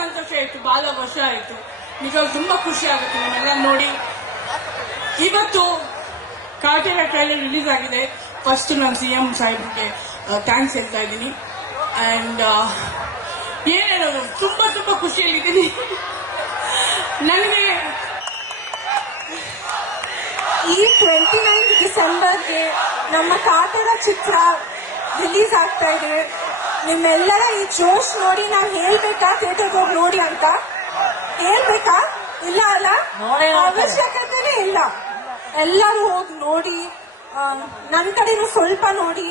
ಸಂತೋಷ ಆಯ್ತು, ಬಹಳ ವರ್ಷ ಆಯ್ತು. ನಿಜವಾಗ್ಲೂ ತುಂಬಾ ಖುಷಿ ಆಗುತ್ತೆ ನಿಮ್ಮೆಲ್ಲ ನೋಡಿ. ಇವತ್ತು ಕಾಟೇರ ಟ್ರೈಲರ್ ರಿಲೀಸ್ ಆಗಿದೆ. ಫಸ್ಟ್ ನಾನು ಸಿಎಂ ಸಾಹೇಬ್ರಿಗೆ ಥ್ಯಾಂಕ್ಸ್ ಹೇಳ್ತಾ ಇದ್ದೀನಿ. ಅಂಡ್ ಏನ್ ಹೇಳೋದು, ತುಂಬಾ ತುಂಬಾ ಖುಷಿಯಲ್ಲಿದ್ದೀನಿ. ನನಗೆ ಈ 29 ಡಿಸೆಂಬರ್ಗೆ ನಮ್ಮ ಕಾಟೇರ ಚಿತ್ರ ರಿಲೀಸ್ ಆಗ್ತಾ ಇದೆ. ನಿಮ್ಮೆಲ್ಲರ ಈ ಜೋಶ್ ನೋಡಿ ನಾವು ಹೇಳ್ಬೇಕಾ ಥಿಯೇಟರ್ಗೆ ಹೋಗಿ ನೋಡಿ ಅಂತ? ಹೇಳ್ಬೇಕಾ? ಇಲ್ಲ ಅಲ್ಲ, ಅವಶ್ಯಕತೆನೇ ಇಲ್ಲ. ಎಲ್ಲರೂ ಹೋಗಿ ನೋಡಿ, ನನ್ನ ಕಡೆನೂ ಸ್ವಲ್ಪ ನೋಡಿ.